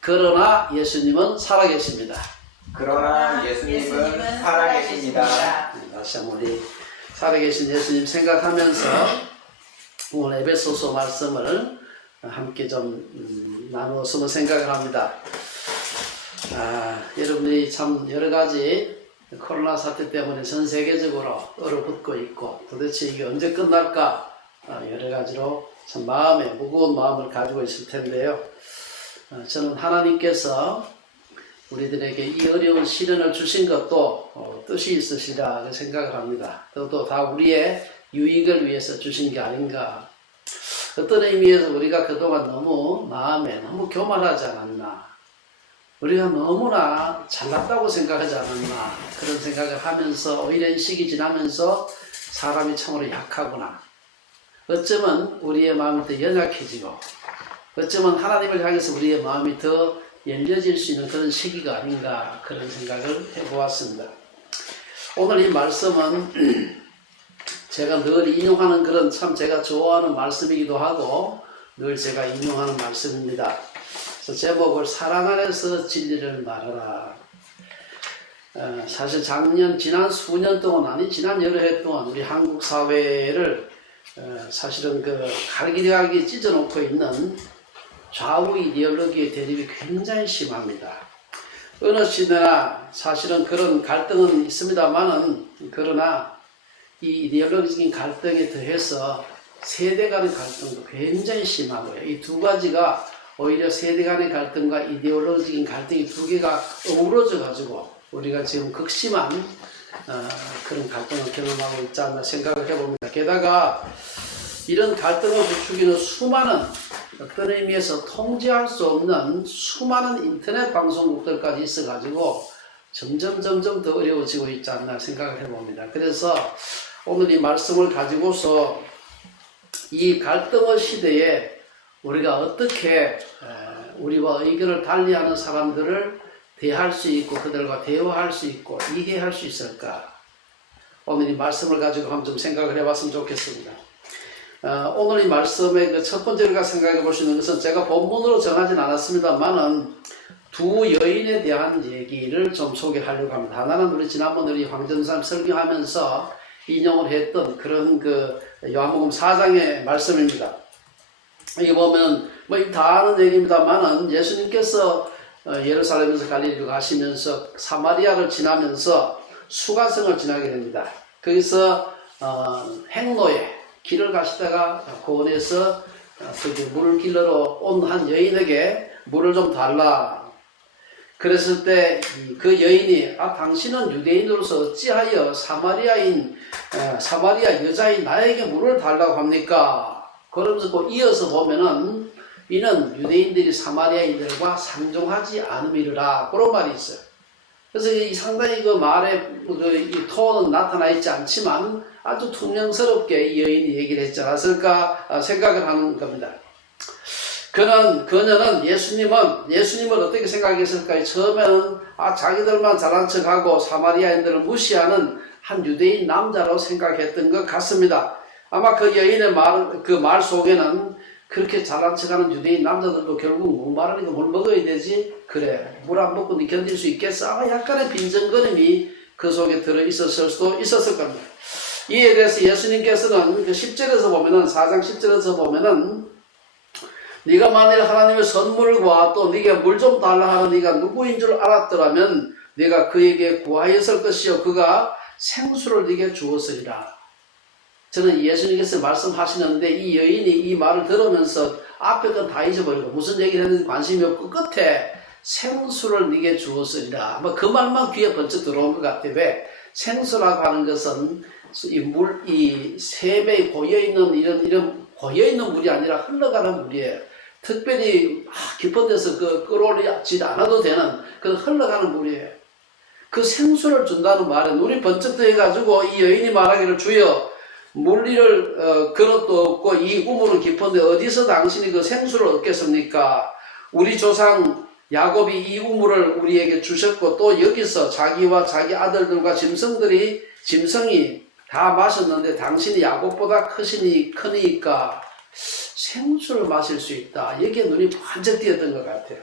그러나 예수님은 살아계십니다. 그러나 예수님은 살아계십니다. 다시 한번 우리 살아계신 예수님 생각하면서 오늘 에베소서 말씀을 함께 좀 나누었으면 생각을 합니다. 여러분들이 참 여러가지 코로나 사태 때문에 전 세계적으로 얼어붙고 있고 도대체 이게 언제 끝날까 여러가지로 참 무거운 마음을 가지고 있을 텐데요. 저는 하나님께서 우리들에게 이 어려운 시련을 주신 것도 뜻이 있으시라 생각을 합니다. 또 다 우리의 유익을 위해서 주신 게 아닌가. 어떤 의미에서 우리가 그동안 너무 마음에 너무 교만하지 않았나. 우리가 너무나 잘났다고 생각하지 않았나. 그런 생각을 하면서 오히려 이 시기 지나면서 사람이 참으로 약하구나. 어쩌면 우리의 마음이 더 연약해지고 어쩌면 하나님을 향해서 우리의 마음이 더 열려질 수 있는 그런 시기가 아닌가 그런 생각을 해보았습니다. 오늘 이 말씀은 제가 늘 인용하는 그런 참 제가 좋아하는 말씀이기도 하고 늘 제가 인용하는 말씀입니다. 그래서 제목을 사랑 안에서 진리를 말하라. 사실 지난 수년 동안 지난 여러 해 동안 우리 한국 사회를 사실은 갈기갈기 찢어놓고 있는 좌우 이데올로기의 대립이 굉장히 심합니다. 어느 시대나 사실은 그런 갈등은 있습니다만은 그러나 이 이데올로기적인 갈등에 더해서 세대 간의 갈등도 굉장히 심하고요. 이 두 가지가 오히려 세대 간의 갈등과 이데올로기적인 갈등이 두 개가 어우러져 가지고 우리가 지금 극심한 그런 갈등을 경험하고 있지 않나 생각을 해봅니다. 게다가 이런 갈등을 부추기는 수많은 어떤 의미에서 통제할 수 없는 수많은 인터넷 방송국들까지 있어가지고 점점 더 어려워지고 있지 않나 생각을 해봅니다. 그래서 오늘 이 말씀을 가지고서 이 갈등의 시대에 우리가 어떻게 우리와 의견을 달리하는 사람들을 대할 수 있고 그들과 대화할 수 있고 이해할 수 있을까? 오늘 이 말씀을 가지고 한번 좀 생각을 해봤으면 좋겠습니다. 오늘 이 말씀의 첫 번째로 우리가 생각해 볼 수 있는 것은 제가 본문으로 정하진 않았습니다만은 두 여인에 대한 얘기를 좀 소개하려고 합니다. 하나는 우리 지난번 우리 황전사님 설교하면서 인용을 했던 그런 요한복음 4장의 말씀입니다. 여기 보면 다 아는 얘기입니다만은 예수님께서 예루살렘에서 갈릴리로 가시면서 사마리아를 지나면서 수가성을 지나게 됩니다. 거기서 행로에 길을 가시다가 고원에서 물을 길러러 온 한 여인에게 물을 좀 달라. 그랬을 때 그 여인이 당신은 유대인으로서 어찌하여 사마리아 여자인 나에게 물을 달라고 합니까? 그러면서 이어서 보면은 이는 유대인들이 사마리아인들과 상종하지 않음이라 그런 말이 있어요. 그래서 상당히 그 말의 이 톤은 나타나 있지 않지만 아주 투명스럽게 이 여인이 얘기를 했지 않았을까 생각을 하는 겁니다. 그녀는 예수님을 어떻게 생각했을까요? 처음에는 자기들만 잘난 척하고 사마리아인들을 무시하는 한 유대인 남자로 생각했던 것 같습니다. 아마 그 여인의 말 속에는 그렇게 잘난 척하는 유대인 남자들도 결국 물 마르니까 물 먹어야 되지. 그래 물 안 먹고 니 견딜 수 있겠어? 아마 약간의 빈정거림이 그 속에 들어있었을 수도 있었을 겁니다. 이에 대해서 예수님께서는 10절에서 보면은 4장 10절에서 보면은 네가 만일 하나님의 선물과 또 네게 물 좀 달라 하는 네가 누구인 줄 알았더라면 네가 그에게 구하였을 것이요 그가 생수를 네게 주었으리라. 저는 예수님께서 말씀하시는데 이 여인이 이 말을 들으면서 앞에 건 다 잊어버리고 무슨 얘기를 했는지 관심이 없고 끝에 생수를 네게 주었으리라. 그 말만 귀에 번쩍 들어온 것 같아요. 왜? 생수라고 하는 것은 이 샘에 고여있는 이런 고여있는 물이 아니라 흘러가는 물이에요. 특별히 깊은 데서 끌어올리지 않아도 되는 그 흘러가는 물이에요. 그 생수를 준다는 말에 눈이 번쩍 뜨여가지고 이 여인이 말하기를 주여 물리를 그릇도 없고 이 우물은 깊은데 어디서 당신이 그 생수를 얻겠습니까? 우리 조상 야곱이 이 우물을 우리에게 주셨고 또 여기서 자기와 자기 아들들과 짐승이 다 마셨는데 당신이 야곱보다 크니까 생수를 마실 수 있다. 여기에 눈이 번쩍 띄었던 것 같아요.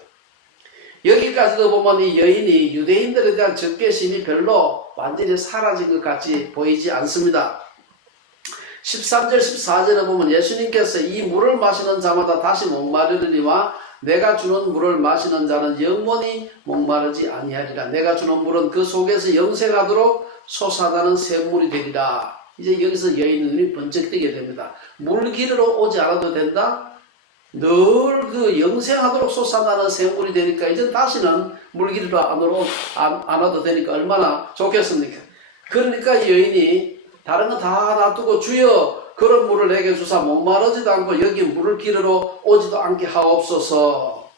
여기까지도 보면 이 여인이 유대인들에 대한 적개심이 별로 완전히 사라진 것 같이 보이지 않습니다. 13절 14절에 보면 예수님께서 이 물을 마시는 자마다 다시 목마르리니와 내가 주는 물을 마시는 자는 영원히 목마르지 아니하리라. 내가 주는 물은 그 속에서 영생하도록 솟아나는 샘물이 되리라. 이제 여기서 여인의 눈이 번쩍 뜨게 됩니다. 물기르러 오지 않아도 된다? 늘 그 영생하도록 솟아나는 샘물이 되니까 이제 다시는 물기르러 안 와도 되니까 얼마나 좋겠습니까? 그러니까 이 여인이 다른 거 다 놔두고 주여 그런 물을 내게 주사 목마르지도 않고 여기 물을 기르러 오지도 않게 하옵소서.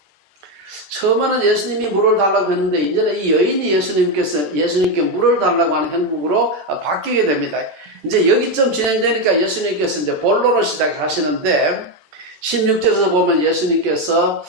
처음에는 예수님이 물을 달라고 했는데 이제는 이 여인이 예수님께 물을 달라고 하는 행복으로 바뀌게 됩니다. 이제 여기쯤 진행되니까 예수님께서 이제 본론을 시작하시는데 16절에서 보면 예수님께서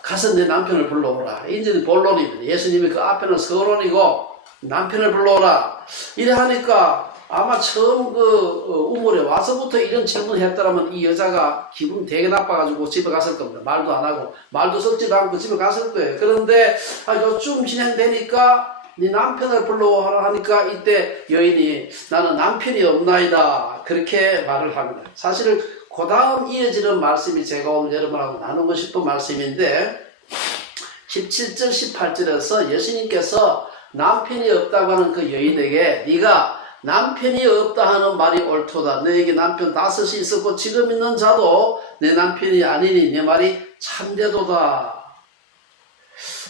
가서 내 남편을 불러오라. 이제는 본론입니다. 예수님이 그 앞에는 서론이고 남편을 불러오라. 이래 하니까 아마 처음 우물에 와서부터 이런 질문을 했더라면 이 여자가 기분 되게 나빠가지고 집에 갔을 겁니다. 말도 안 하고 말도 섞지도 않고 집에 갔을 거예요. 그런데 요쯤 진행되니까 네 남편을 불러오라 하니까 이때 여인이 나는 남편이 없나이다 그렇게 말을 합니다. 사실 그 다음 이어지는 말씀이 제가 오늘 여러분하고 나누고 싶은 말씀인데 17절 18절에서 예수님께서 남편이 없다고 하는 그 여인에게 네가 남편이 없다 하는 말이 옳도다. 너에게 남편 5이 있었고 지금 있는 자도 내 남편이 아니니 내 말이 참되도다.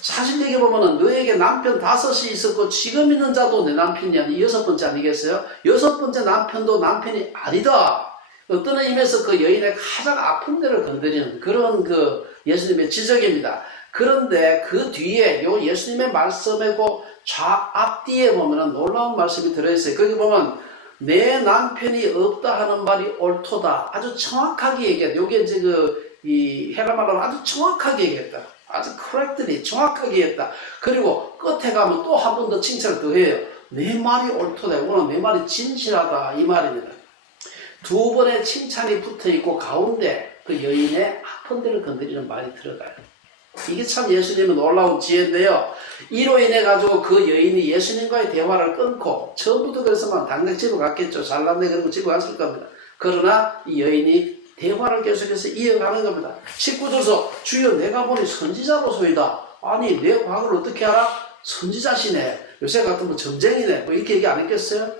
사실 얘기 보면은 너에게 남편 5이 있었고 지금 있는 자도 내 남편이 아니 6번째 아니겠어요? 6번째 남편도 남편이 아니다. 어떤 의미에서 그 여인의 가장 아픈 데를 건드리는 그런 그 예수님의 지적입니다. 그런데 그 뒤에 요 예수님의 말씀이고 앞뒤에 보면은 놀라운 말씀이 들어있어요. 거기 보면 내 남편이 없다 하는 말이 옳도다. 아주 정확하게 얘기했다. 요게 이제 이 헤라말로 아주 정확하게 얘기했다. 아주 correctly 정확하게 했다. 그리고 끝에 가면 또 한 번 더 칭찬을 더 해요. 내 말이 옳도다. 이거는 내 말이 진실하다. 이 말입니다. 두 번의 칭찬이 붙어 있고 가운데 그 여인의 아픈 데를 건드리는 말이 들어가요. 이게 참 예수님의 놀라운 지혜인데요. 이로 인해 가지고 그 여인이 예수님과의 대화를 끊고 처음부터 그래서만 당장 집에 갔겠죠. 잘났네 그러고 집에 갔을 겁니다. 그러나 이 여인이 대화를 계속해서 이어가는 겁니다. 19절에서 주여 내가 보니 선지자로소이다. 아니 내 과거를 어떻게 알아? 선지자시네. 요새 같으면 점쟁이네. 뭐 이렇게 얘기 안 했겠어요?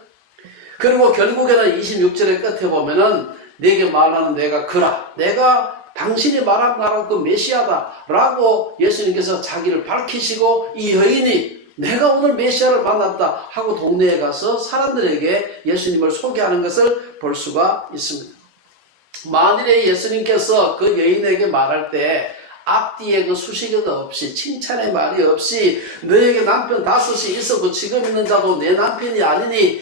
그리고 결국에는 26절의 끝에 보면은 내게 말하는 내가 그라. 내가 당신이 말한 나라 그 메시아다 라고 예수님께서 자기를 밝히시고 이 여인이 내가 오늘 메시아를 만났다 하고 동네에 가서 사람들에게 예수님을 소개하는 것을 볼 수가 있습니다. 만일에 예수님께서 그 여인에게 말할 때 앞뒤에 그 수식어가 없이 칭찬의 말이 없이 너에게 남편 5이 있었고 지금 있는 자도 내 남편이 아니니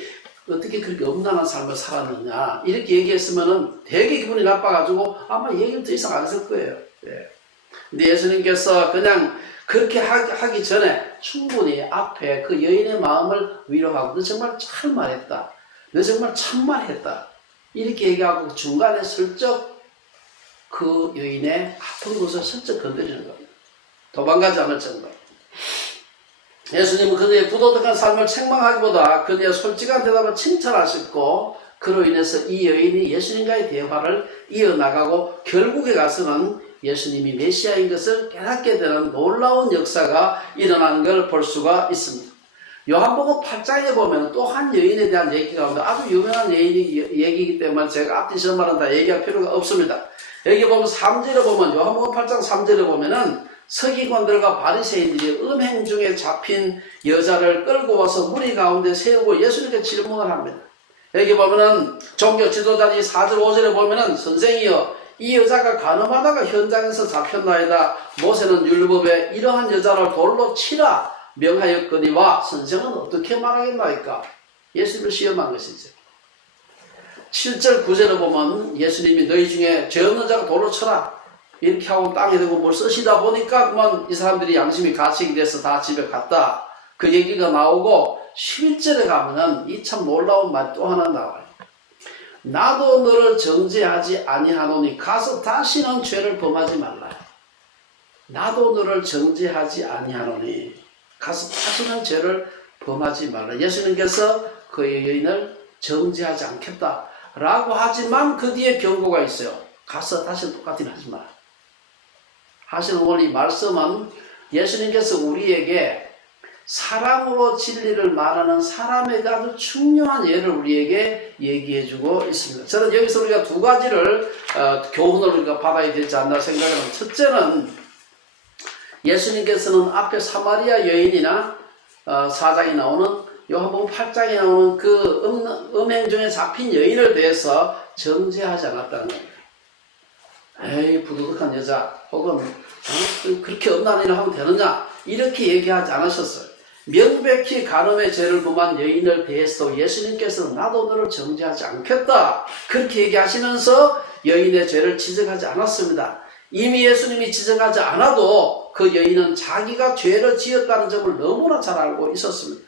어떻게 그렇게 엄난한 삶을 살았느냐 이렇게 얘기했으면은 되게 기분이 나빠가지고 아마 얘기를 더 이상 안 했을 거예요. 예. 근데 예수님께서 그냥 그렇게 하기 전에 충분히 앞에 그 여인의 마음을 위로하고 너 정말 잘 말했다. 너 정말 참말했다. 이렇게 얘기하고 중간에 슬쩍 그 여인의 아픈 곳을 슬쩍 건드리는 겁니다. 도망가지 않을 정도로. 예수님은 그녀의 부도덕한 삶을 책망하기보다 그녀의 솔직한 대답을 칭찬하셨고 그로 인해서 이 여인이 예수님과의 대화를 이어나가고 결국에 가서는 예수님이 메시아인 것을 깨닫게 되는 놀라운 역사가 일어나는 걸 볼 수가 있습니다. 요한복음 8장에 보면 또 한 여인에 대한 얘기가 오는데 아주 유명한 얘기이기 때문에 제가 앞뒤 말은 다 얘기할 필요가 없습니다. 여기 보면 3절에 보면 요한복음 8장 3절에 보면은 서기관들과 바리새인들이 음행 중에 잡힌 여자를 끌고 와서 무리 가운데 세우고 예수님께 질문을 합니다. 여기 보면은 종교 지도자들이 4절 5절에 보면은 선생이여 이 여자가 간음하다가 현장에서 잡혔나이다. 모세는 율법에 이러한 여자를 돌로 치라 명하였거니와 선생은 어떻게 말하겠나이까? 예수님을 시험한 것이죠. 7절 9절에 보면 예수님이 너희 중에 죄 없는 자가 돌로 쳐라. 이렇게 하고 땅에 대고 뭘 쓰시다 보니까 그만 이 사람들이 양심이 가책이 돼서 다 집에 갔다. 그 얘기가 나오고 11절에 가면은 이 참 놀라운 말 또 하나 나와요. 나도 너를 정죄하지 아니하노니 가서 다시는 죄를 범하지 말라. 나도 너를 정죄하지 아니하노니 가서 다시는 죄를 범하지 말라. 예수님께서 그 여인을 정죄하지 않겠다 라고 하지만 그 뒤에 경고가 있어요. 가서 다시 똑같이 하지 마라 하시는 오늘 이 말씀은 예수님께서 우리에게 사랑으로 진리를 말하는 사람에게 아주 중요한 예를 우리에게 얘기해주고 있습니다. 저는 여기서 우리가 두 가지를 교훈을 우리가 받아야 되지 않나 생각합니다. 첫째는 예수님께서는 앞에 사마리아 여인이나 4장에 나오는 요한복음 8장에 나오는 그 음행 중에 잡힌 여인을 대해서 정죄하지 않았다는 겁니다. 에이 부도덕한 여자 혹은 그렇게 엄난 일을 하면 되느냐 이렇게 얘기하지 않으셨어요. 명백히 간음의 죄를 범한 여인을 대해서 예수님께서는 나도 너를 정죄하지 않겠다 그렇게 얘기하시면서 여인의 죄를 지적하지 않았습니다. 이미 예수님이 지적하지 않아도 그 여인은 자기가 죄를 지었다는 점을 너무나 잘 알고 있었습니다.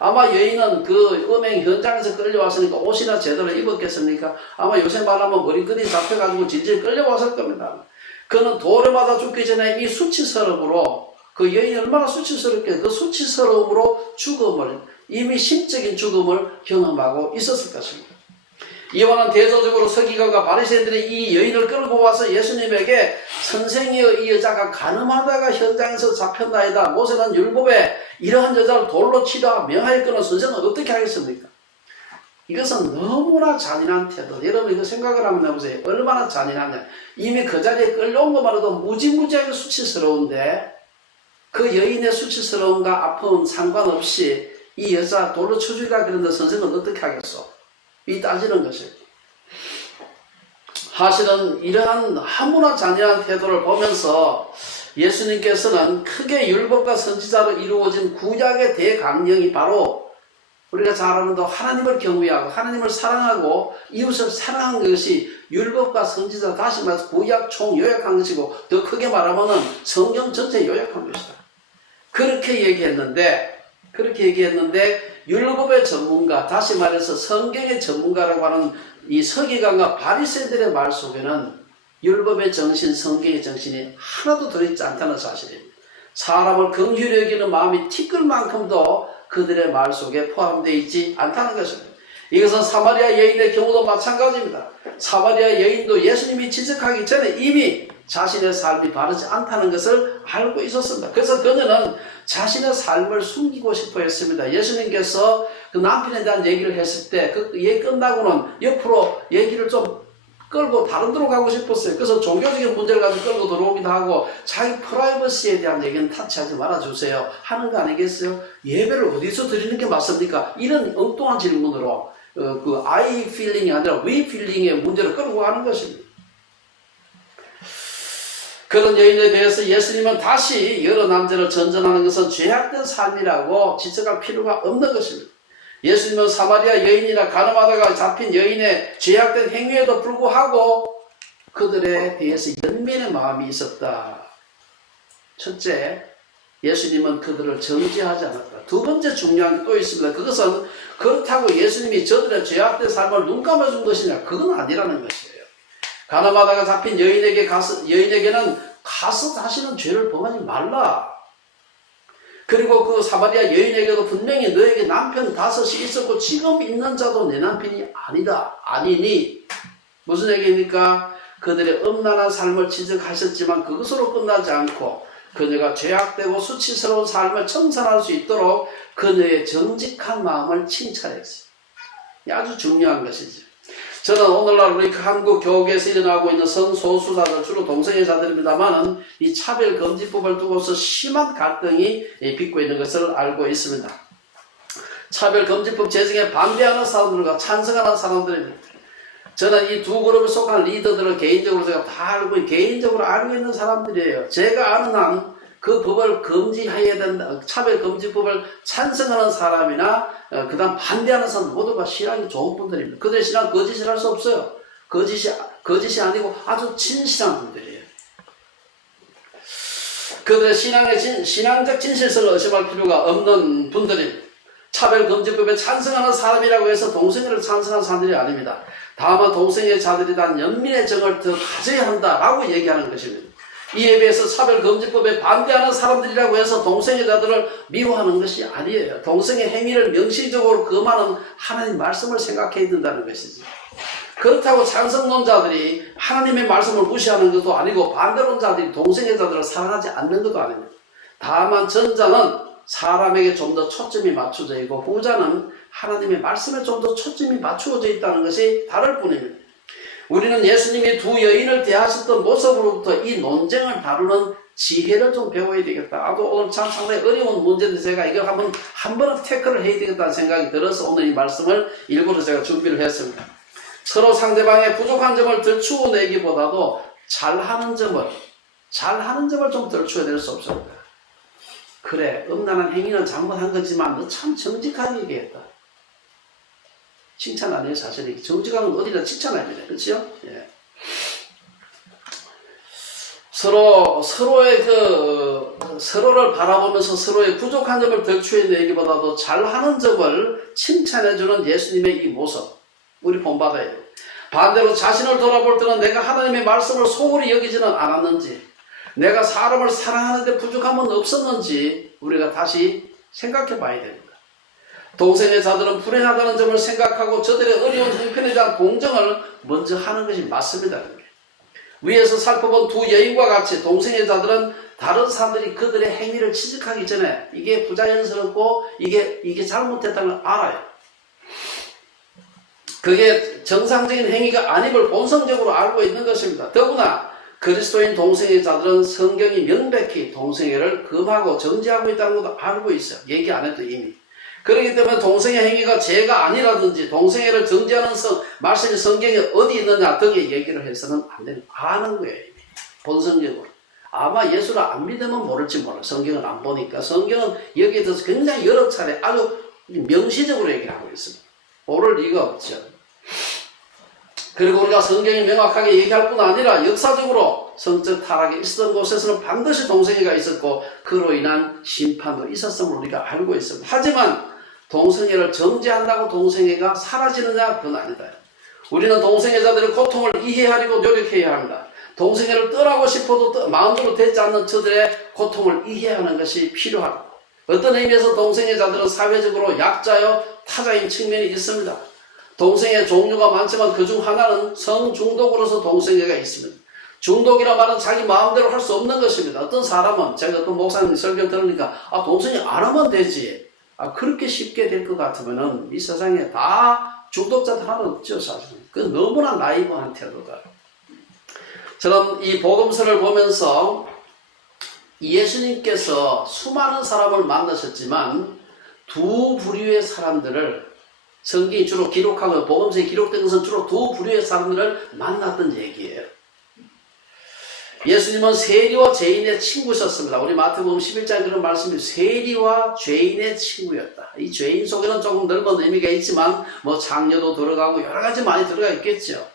아마 여인은 그 음행 현장에서 끌려왔으니까 옷이나 제대로 입었겠습니까? 아마 요새 말하면 머리끈이 잡혀가지고 질질 끌려왔을 겁니다. 그는 돌에 맞아 죽기 전에 이 수치스러움으로 그 여인이 얼마나 수치스럽게 그 수치스러움으로 죽음을 이미 심적인 죽음을 경험하고 있었을 것입니다. 이와는 대조적으로 서기관과 바리새인들이 이 여인을 끌고 와서 예수님에게 선생이여 이 여자가 간음하다가 현장에서 잡혔나이다. 모세는 율법에 이러한 여자를 돌로 치라 명하였거늘 선생은 어떻게 하겠습니까? 이것은 너무나 잔인한 태도. 여러분 이거 생각을 한번 해보세요. 얼마나 잔인하냐. 이미 그 자리에 끌려온 것만 해도 무지무지하게 수치스러운데 그 여인의 수치스러움과 아픔 상관없이 이 여자 돌로 쳐주라 그런데 선생은 어떻게 하겠어? 이 따지는 것입니다. 사실은 이러한 너무나 잔인한 태도를 보면서 예수님께서는 크게 율법과 선지자로 이루어진 구약의 대강령이 바로 우리가 잘 아는 또 하나님을 경외하고 하나님을 사랑하고 이웃을 사랑하는 것이 율법과 선지자 다시 말해서 구약 총 요약한 것이고 더 크게 말하면 성경 전체 요약한 것이다. 그렇게 얘기했는데 율법의 전문가 다시 말해서 성경의 전문가라고 하는 이 서기관과 바리새인들의 말 속에는 율법의 정신, 성경의 정신이 하나도 들어있지 않다는 사실입니다. 사람을 긍휼히 여기는 마음이 티끌 만큼도 그들의 말 속에 포함되어 있지 않다는 것입니다. 이것은 사마리아 여인의 경우도 마찬가지입니다. 사마리아 여인도 예수님이 지적하기 전에 이미 자신의 삶이 바르지 않다는 것을 알고 있었습니다. 그래서 그녀는 자신의 삶을 숨기고 싶어 했습니다. 예수님께서 그 남편에 대한 얘기를 했을 때 그 얘기 끝나고는 옆으로 얘기를 좀 끌고 다른 데로 가고 싶었어요. 그래서 종교적인 문제를 가지고 끌고 들어오기도 하고 자기 프라이버시에 대한 얘기는 타치하지 말아주세요 하는 거 아니겠어요? 예배를 어디서 드리는 게 맞습니까? 이런 엉뚱한 질문으로 그 I feeling이 아니라 we feeling의 문제를 끌고 가는 것입니다. 그런 여인에 대해서 예수님은 다시 여러 남자를 전전하는 것은 죄악된 삶이라고 지적할 필요가 없는 것입니다. 예수님은 사마리아 여인이나 간음하다가 잡힌 여인의 죄악된 행위에도 불구하고 그들에 대해서 연민의 마음이 있었다. 첫째, 예수님은 그들을 정죄하지 않았다. 두 번째 중요한 게 또 있습니다. 그것은 그렇다고 예수님이 저들의 죄악된 삶을 눈 감아준 것이냐? 그건 아니라는 것이에요. 간음하다가 잡힌 여인에게는 가서 다시는 죄를 범하지 말라. 그리고 그 사마리아 여인에게도 분명히 너에게 남편 5이 있었고 지금 있는 자도 내 남편이 아니다. 아니니 무슨 얘기입니까? 그들의 음란한 삶을 지적하셨지만 그것으로 끝나지 않고 그녀가 죄악되고 수치스러운 삶을 청산할 수 있도록 그녀의 정직한 마음을 칭찬했어요. 아주 중요한 것이죠. 저는 오늘날 우리 한국 교계에서 일어나고 있는 성소수자들, 주로 동성애 자들입니다만은 이 차별금지법을 두고서 심한 갈등이 빚고 있는 것을 알고 있습니다. 차별금지법 제정에 반대하는 사람들과 찬성하는 사람들입니다. 저는 이 두 그룹에 속한 리더들을 개인적으로 제가 다 개인적으로 알고 있는 사람들이에요. 제가 아는 한 그 법을 금지해야 된다, 차별금지법을 찬성하는 사람이나 그 다음 반대하는 사람 모두가 신앙이 좋은 분들입니다. 그들의 신앙 거짓을 할 수 없어요. 거짓이 아니고 아주 진실한 분들이에요. 그들의 신앙적 진실성을 의심할 필요가 없는 분들입니다. 차별금지법에 찬성하는 사람이라고 해서 동성애를 찬성하는 사람들이 아닙니다. 다만 동성애자들에 대한 연민의 정을 더 가져야 한다라고 얘기하는 것입니다. 이에 비해서 차별금지법에 반대하는 사람들이라고 해서 동성애 자들을 미워하는 것이 아니에요. 동성애 행위를 명시적으로 금하는 하나님 말씀을 생각해야 된다는 것이지. 그렇다고 찬성론자들이 하나님의 말씀을 무시하는 것도 아니고 반대론자들이 동성애자들을 사랑하지 않는 것도 아닙니다. 다만 전자는 사람에게 좀 더 초점이 맞춰져 있고 후자는 하나님의 말씀에 좀 더 초점이 맞추어져 있다는 것이 다를 뿐입니다. 우리는 예수님이 두 여인을 대하셨던 모습으로부터 이 논쟁을 다루는 지혜를 좀 배워야 되겠다. 오늘 참 상당히 어려운 문제인데 제가 이걸 한 번은 태클을 해야 되겠다는 생각이 들어서 오늘 이 말씀을 일부러 제가 준비를 했습니다. 서로 상대방의 부족한 점을 들추어내기보다도 잘하는 점을 좀 들추어낼 수 없습니다. 그래, 음란한 행위는 잘못한 거지만 너 참 정직하게 얘기했다. 칭찬 아니에요, 사실. 정직한 건 어디나 칭찬해야 돼. 그렇죠? 예. 서로를 바라보면서 서로의 부족한 점을 들추어내기보다도 잘하는 점을 칭찬해주는 예수님의 이 모습, 우리 본받아야 돼요. 반대로 자신을 돌아볼 때는 내가 하나님의 말씀을 소홀히 여기지는 않았는지, 내가 사람을 사랑하는데 부족함은 없었는지 우리가 다시 생각해 봐야 됩니다. 동성애 자들은 불행하다는 점을 생각하고 저들의 어려운 형편에 대한 공정을 먼저 하는 것이 맞습니다. 위에서 살펴본 두 여인과 같이 동성애 자들은 다른 사람들이 그들의 행위를 지적하기 전에 이게 부자연스럽고 이게 잘못됐다는 걸 알아요. 그게 정상적인 행위가 아님을 본성적으로 알고 있는 것입니다. 더구나 그리스도인 동성애자들은 성경이 명백히 동성애를 금하고 정지하고 있다는 것도 알고 있어요. 얘기 안 해도 이미. 그렇기 때문에 동성애 행위가 죄가 아니라든지 동성애를 정지하는 말씀이 성경에 어디 있느냐 등의 얘기를 해서는 안 되는, 아는 거예요. 이미. 본성적으로. 아마 예수를 안 믿으면 모를지 몰라요. 성경을 안 보니까. 성경은 여기에 대해서 굉장히 여러 차례 아주 명시적으로 얘기를 하고 있습니다. 모를 리가 없죠. 그리고 우리가 성경이 명확하게 얘기할 뿐 아니라 역사적으로 성적 타락이 있었던 곳에서는 반드시 동성애가 있었고 그로 인한 심판도 있었음을 우리가 알고 있습니다. 하지만 동성애를 정지한다고 동성애가 사라지느냐? 그건 아니다. 우리는 동성애자들의 고통을 이해하려고 노력해야 합니다. 동성애를 떠나고 싶어도 마음대로 되지 않는 저들의 고통을 이해하는 것이 필요하고, 어떤 의미에서 동성애자들은 사회적으로 약자요 타자인 측면이 있습니다. 동성애 종류가 많지만 그중 하나는 성중독으로서 동성애가 있습니다. 중독이라 말은 자기 마음대로 할 수 없는 것입니다. 어떤 사람은 제가 어떤 목사님 설교 들으니까 동성애 안 하면 되지. 그렇게 쉽게 될 것 같으면은 이 세상에 다 중독자들 하나 없죠, 사실. 그 너무나 나이브한 태도다. 저는 이 복음서를 보면서 예수님께서 수많은 사람을 만나셨지만 두 부류의 사람들을, 성경이 주로 기록하고 복음서에 기록된 것은 주로 두 부류의 사람들을 만났던 얘기예요. 예수님은 세리와 죄인의 친구셨습니다. 우리 마태복음 11장에 그런 말씀이 세리와 죄인의 친구였다. 이 죄인 속에는 조금 넓은 의미가 있지만 장녀도 들어가고 여러 가지 많이 들어가 있겠죠.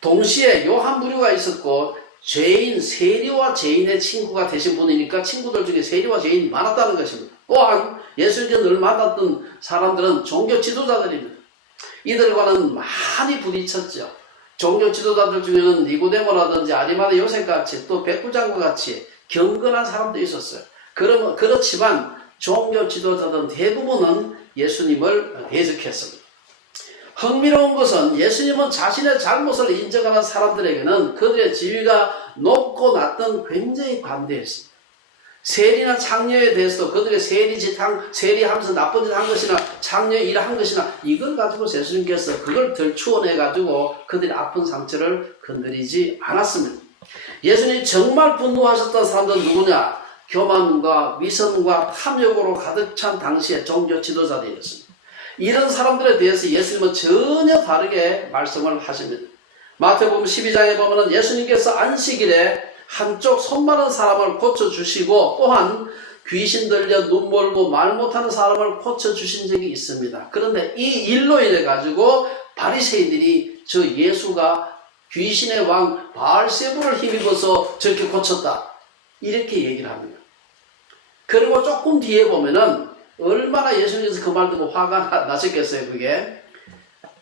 동시에 요 한 부류가 있었고 죄인, 세리와 죄인의 친구가 되신 분이니까 친구들 중에 세리와 죄인이 많았다는 것입니다. 또한 예수님께서 늘 만났던 사람들은 종교 지도자들입니다. 이들과는 많이 부딪혔죠. 종교 지도자들 중에는 니고데모라든지 아리마대 요셉같이 또 백부장과 같이 경건한 사람도 있었어요. 그렇지만 종교 지도자들 대부분은 예수님을 대적했습니다. 흥미로운 것은 예수님은 자신의 잘못을 인정하는 사람들에게는 그들의 지위가 높고 낮든 굉장히 관대했습니다. 세리나 창녀에 대해서도 그들의 세리하면서 나쁜 짓 한 것이나 창녀 일을 한 것이나 이걸 가지고 예수님께서 그걸 덜추어내가지고 그들의 아픈 상처를 건드리지 않았습니다. 예수님이 정말 분노하셨던 사람들은 누구냐? 교만과 위선과 탐욕으로 가득 찬 당시의 종교 지도자들이었습니다. 이런 사람들에 대해서 예수님은 전혀 다르게 말씀을 하십니다. 마태복음 12장에 보면 예수님께서 안식일에 한쪽 손 마른 사람을 고쳐주시고 또한 귀신 들려 눈 멀고 말 못하는 사람을 고쳐주신 적이 있습니다. 그런데 이 일로 인해 가지고 바리새인들이 저 예수가 귀신의 왕 바알세부를 힘입어서 저렇게 고쳤다 이렇게 얘기를 합니다. 그리고 조금 뒤에 보면은 얼마나 예수님께서 그 말 듣고 화가 나셨겠어요. 그게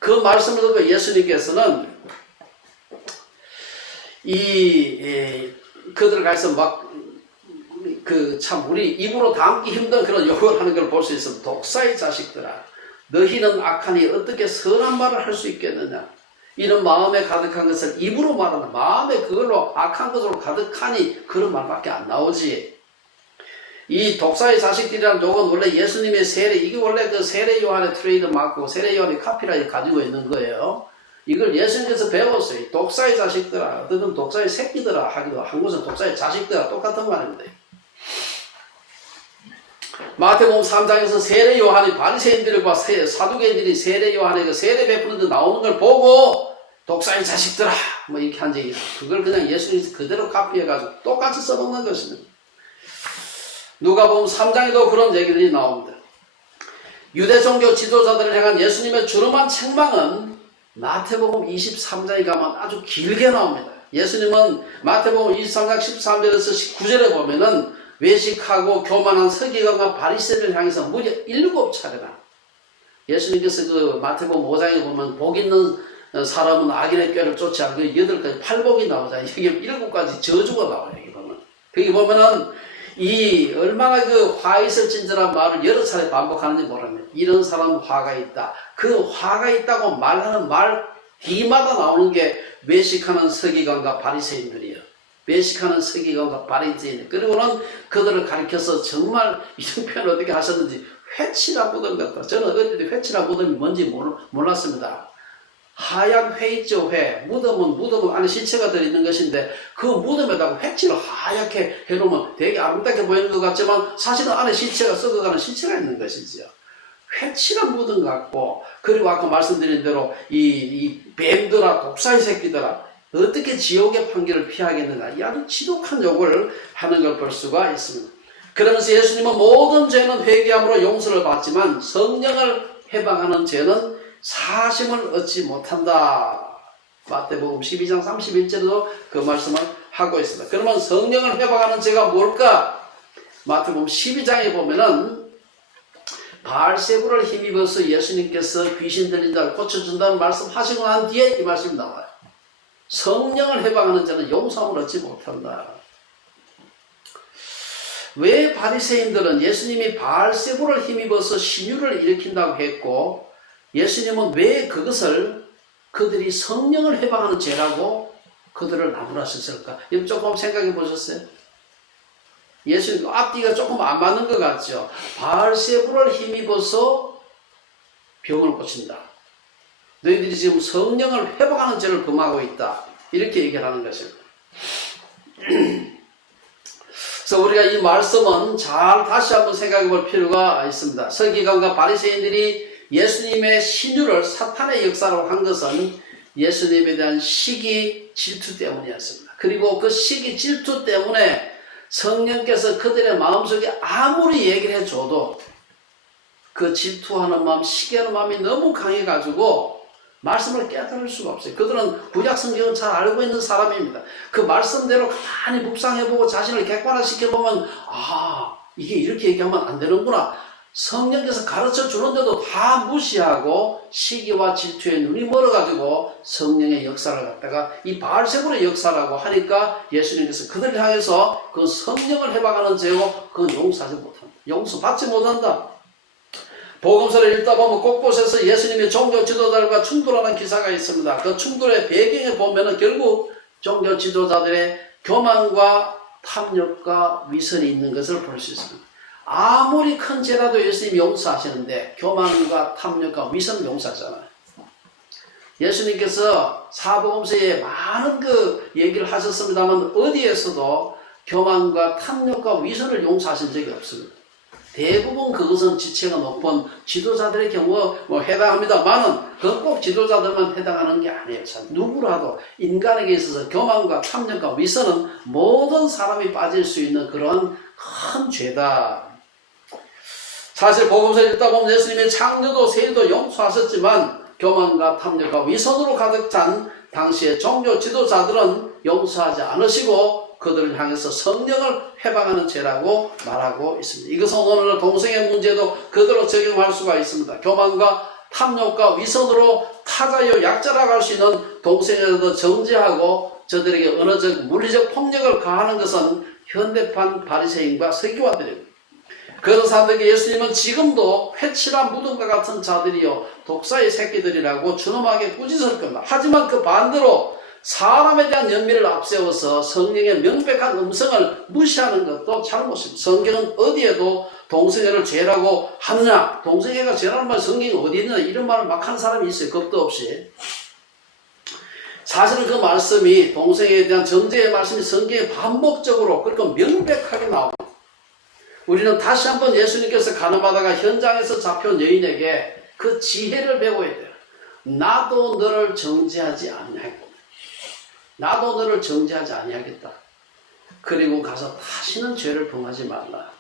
그 말씀을 듣고 예수님께서는 그들 가서 막 참 우리 입으로 담기 힘든 그런 욕을 하는 걸 볼 수 있어. 독사의 자식들아, 너희는 악하니 어떻게 선한 말을 할 수 있겠느냐. 이런 마음에 가득한 것을 입으로 말하는, 마음에 그걸로 악한 것으로 가득하니 그런 말밖에 안 나오지. 이 독사의 자식들이라는 욕은 원래 예수님의 세례, 이게 원래 그 세례 요한의 트레이드 마크고 세례 요한의 카피라이 가지고 있는 거예요. 이걸 예수님께서 배웠어요. 독사의 자식들아, 어떤 독사의 새끼들아 하기도, 한 곳은 독사의 자식들아, 똑같은 말입니다. 마태복음 3장에서 세례 요한이 바리새인들과 사두개인들이 세례 요한의 그 세례 베푸는 데 나오는 걸 보고 독사의 자식들아 뭐 이렇게 한 적이 있어요. 그걸 그냥 예수님이 그대로 카피해가지고 똑같이 써먹는 것입니다. 누가복음 3장에도 그런 얘기들이 나옵니다. 유대 종교 지도자들을 향한 예수님의 주름한 책망은 마태복음 23장에 가면 아주 길게 나옵니다. 예수님은 마태복음 23장 13절에서 19절에 보면은 외식하고 교만한 서기관과 바리새인을 향해서 무려 7차례나 예수님께서 그 마태복음 5장에 보면 복 있는 사람은 악인의 꾀를 쫓지 않고 8가지 팔복이 나오잖아요. 여기 7가지 저주가 나와요. 여기 보면. 거기 보면은 이 얼마나 그 화 있을 진절한 말을 여러 차례 반복하는지 모릅니다. 이런 사람은 화가 있다. 그 화가 있다고 말하는 말 뒤마다 나오는 게 외식하는 서기관과 바리새인들이에요. 외식하는 서기관과 바리새인, 그리고는 그들을 가리켜서 정말 이런 표현을 어떻게 하셨는지 회치라 무덤 같다. 저는 어릴 때 회치라 무덤이 뭔지 몰랐습니다. 하얀 회 있죠, 회. 무덤은 안에 시체가 들어있는 것인데 그 무덤에다가 회치를 하얗게 해놓으면 되게 아름답게 보이는 것 같지만 사실은 안에 시체가 썩어가는 시체가 있는 것이죠. 회치란 무덤 같고, 그리고 아까 말씀드린 대로 이 뱀들아, 독사의 새끼들아, 어떻게 지옥의 판결을 피하겠느냐, 이 아주 지독한 욕을 하는 걸 볼 수가 있습니다. 그러면서 예수님은 모든 죄는 회개함으로 용서를 받지만 성령을 해방하는 죄는 사심을 얻지 못한다. 마태복음 12장 31절에도 그 말씀을 하고 있습니다. 그러면 성령을 해방하는 죄가 뭘까? 마태복음 12장에 보면은 바알세부를 힘입어서 예수님께서 귀신 들린 자를 고쳐준다는 말씀 하시고 난 뒤에 이 말씀이 나와요. 성령을 해방하는 자는 용서함을 얻지 못한다. 왜 바리새인들은 예수님이 바알세부를 힘입어서 신유를 일으킨다고 했고 예수님은 왜 그것을 그들이 성령을 해방하는 죄라고 그들을 나무라셨을까? 이거 조금 생각해 보셨어요? 예수님 앞뒤가 조금 안 맞는 것 같죠? 바알세부를 힘입어서 병을 고친다. 너희들이 지금 성령을 회복하는 죄를 범하고 있다. 이렇게 얘기를 하는 것입니다. 그래서 우리가 이 말씀은 잘 다시 한번 생각해 볼 필요가 있습니다. 서기관과 바리새인들이 예수님의 신유를 사탄의 역사로 한 것은 예수님에 대한 시기 질투 때문이었습니다. 그리고 그 시기 질투 때문에 성령께서 그들의 마음속에 아무리 얘기를 해줘도 그 질투하는 마음, 시기하는 마음이 너무 강해가지고 말씀을 깨달을 수가 없어요. 그들은 구약 성경을 잘 알고 있는 사람입니다. 그 말씀대로 가만히 묵상해보고 자신을 객관화시켜보면 이게 이렇게 얘기하면 안 되는구나. 성령께서 가르쳐 주는데도 다 무시하고 시기와 질투에 눈이 멀어가지고 성령의 역사를 갖다가 이 바알세불의 역사라고 하니까 예수님께서 그들을 향해서 그 성령을 해방하는 죄고 그건 용서하지 못한다. 용서받지 못한다. 복음서를 읽다 보면 곳곳에서 예수님의 종교 지도자들과 충돌하는 기사가 있습니다. 그 충돌의 배경에 보면은 결국 종교 지도자들의 교만과 탐욕과 위선이 있는 것을 볼 수 있습니다. 아무리 큰 죄라도 예수님이 용서하시는데 교만과 탐욕과 위선을 용서하잖아요. 예수님께서 사복음서에 많은 그 얘기를 하셨습니다만 어디에서도 교만과 탐욕과 위선을 용서하신 적이 없습니다. 대부분 그것은 지체가 높은 지도자들의 경우 해당합니다만은 그건 꼭 지도자들만 해당하는 게 아니에요. 참 누구라도 인간에게 있어서 교만과 탐욕과 위선은 모든 사람이 빠질 수 있는 그런 큰 죄다. 사실 복음서 읽다 보면 예수님이 창녀도 세리도 용서하셨지만 교만과 탐욕과 위선으로 가득 찬 당시의 종교 지도자들은 용서하지 않으시고 그들을 향해서 성령을 해방하는 죄라고 말하고 있습니다. 이것은 오늘 동성애 문제도 그대로 적용할 수가 있습니다. 교만과 탐욕과 위선으로 타자요 약자라고 할 수 있는 동성애도 정죄하고 저들에게 언어적, 물리적 폭력을 가하는 것은 현대판 바리새인과 서기관들입니다. 그런 사람들에게 예수님은 지금도 회칠한 무덤과 같은 자들이요 독사의 새끼들이라고 준엄하게 꾸짖을 겁니다. 하지만 그 반대로 사람에 대한 연민을 앞세워서 성령의 명백한 음성을 무시하는 것도 잘못입니다. 성경은 어디에도 동성애를 죄라고 하느냐, 동성애가 죄라는 말 성경이 어디 있느냐 이런 말을 막 하는 사람이 있어요. 겁도 없이. 사실은 그 말씀이 동성애에 대한 정죄의 말씀이 성경에 반복적으로 그러니까 명백하게 나옵니다. 우리는 다시 한번 예수님께서 가늠하다가 현장에서 잡혀온 여인에게 그 지혜를 배워야 돼요. 나도 너를 정죄하지 아니하겠다. 나도 너를 정죄하지 아니하겠다. 그리고 가서 다시는 죄를 범하지 말라.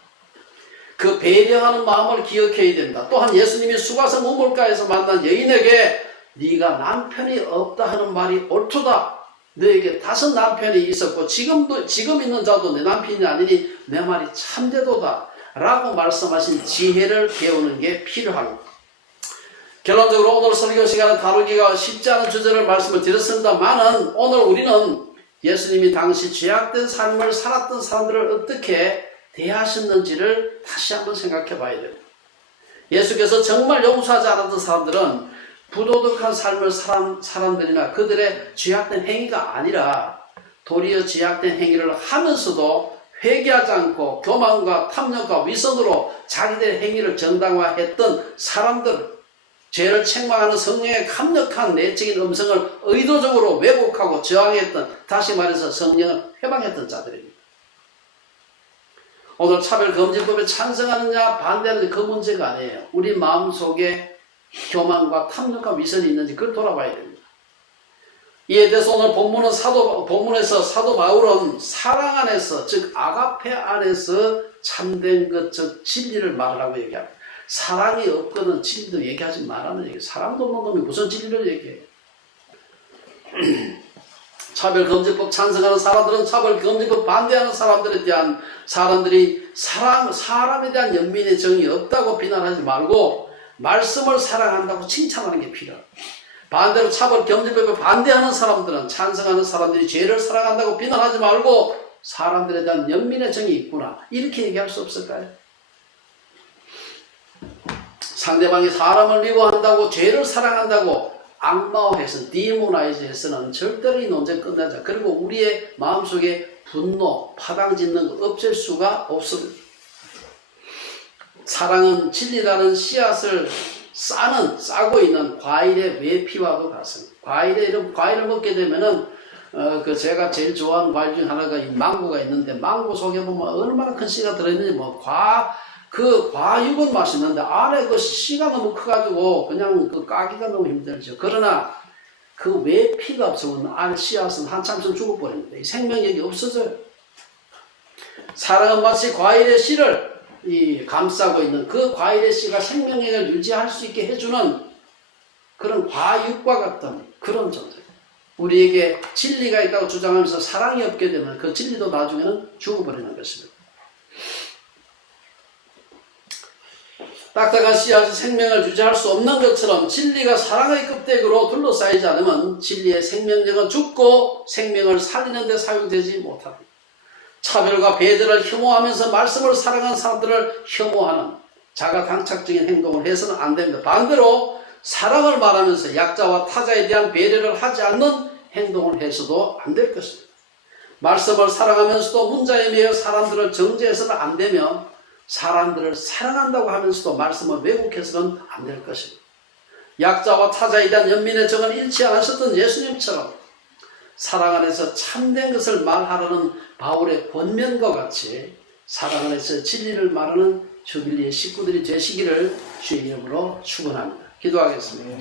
그 배려하는 마음을 기억해야 된다. 또한 예수님이 수가성 우물가에서 만난 여인에게 네가 남편이 없다 하는 말이 옳도다. 너에게 5 남편이 있었고 지금 있는 자도 내 남편이 아니니 내 말이 참되도다 라고 말씀하신 지혜를 배우는 게 필요합니다. 결론적으로 오늘 설교 시간은 다루기가 쉽지 않은 주제를 말씀을 드렸습니다만은 오늘 우리는 예수님이 당시 죄악된 삶을 살았던 사람들을 어떻게 대하셨는지를 다시 한번 생각해 봐야 됩니다. 예수께서 정말 용서하지 않았던 사람들은 부도덕한 삶을 살아온 사람들이나 그들의 죄악된 행위가 아니라 도리어 죄악된 행위를 하면서도 회개하지 않고 교만과 탐욕과 위선으로 자기들의 행위를 정당화했던 사람들, 죄를 책망하는 성령의 강력한 내적인 음성을 의도적으로 왜곡하고 저항했던, 다시 말해서 성령을 회방했던 자들입니다. 오늘 차별금지법에 찬성하느냐 반대하느냐 그 문제가 아니에요. 우리 마음속에 교만과 탐욕과 위선이 있는지 그걸 돌아봐야 됩니다. 이에 대해서 오늘 본문에서 사도 바울은 사랑 안에서, 즉 아가페 안에서 참된 것, 즉 진리를 말하라고 얘기합니다. 사랑이 없거든 진리도 얘기하지 말라는 얘기예요. 사랑도 없는 놈이 무슨 진리를 얘기해요. 차별금지법 찬성하는 사람들은 차별금지법 반대하는 사람들에 대한 사람들이 사람에 대한 연민의 정이 없다고 비난하지 말고 말씀을 사랑한다고 칭찬하는 게 필요합니다. 반대로 차별금지법에 반대하는 사람들은, 찬성하는 사람들이 죄를 사랑한다고 비난하지 말고 사람들에 대한 연민의 정이 있구나 이렇게 얘기할 수 없을까요? 상대방이 사람을 미워한다고 죄를 사랑한다고 악마화해서 디모나이즈해서는 절대로 이 논쟁 끝나지 않아요. 그리고 우리의 마음속에 분노, 파당짓는 거 없앨 수가 없습니다. 사랑은 진리라는 씨앗을 싸고 있는 과일의 외피와도 같습니다. 과일을 먹게 되면은 제가 제일 좋아하는 과일 중 하나가 이 망고가 있는데, 망고 속에 보면 얼마나 큰 씨가 들어있는지 그 과육은 맛있는데 안에 그 씨가 너무 커가지고 그냥 그 까기가 너무 힘들죠. 그러나 그 외피가 없으면 안에 씨앗은 한참 있으면 죽어버립니다. 이 생명력이 없어져요. 사랑은 마치 과일의 씨를 감싸고 있는, 그 과일의 씨가 생명력을 유지할 수 있게 해주는 그런 과육과 같은 그런 존재. 우리에게 진리가 있다고 주장하면서 사랑이 없게 되면 그 진리도 나중에는 죽어버리는 것입니다. 딱딱한 씨앗이 생명을 유지할 수 없는 것처럼 진리가 사랑의 껍데기로 둘러싸이지 않으면 진리의 생명력은 죽고 생명을 살리는 데 사용되지 못합니다. 차별과 배제를 혐오하면서 말씀을 사랑하는 사람들을 혐오하는 자가당착적인 행동을 해서는 안 됩니다. 반대로 사랑을 말하면서 약자와 타자에 대한 배려를 하지 않는 행동을 해서도 안 될 것입니다. 말씀을 사랑하면서도 문자에 매여 사람들을 정죄해서는 안 되며, 사람들을 사랑한다고 하면서도 말씀을 왜곡해서는 안 될 것입니다. 약자와 타자에 대한 연민의 정을 잃지 않으셨던 예수님처럼 사랑 안에서 참된 것을 말하라는 바울의 권면과 같이 사랑 안에서 진리를 말하는 주빌리의 식구들이 되시기를 주의 이름으로 축원합니다. 기도하겠습니다.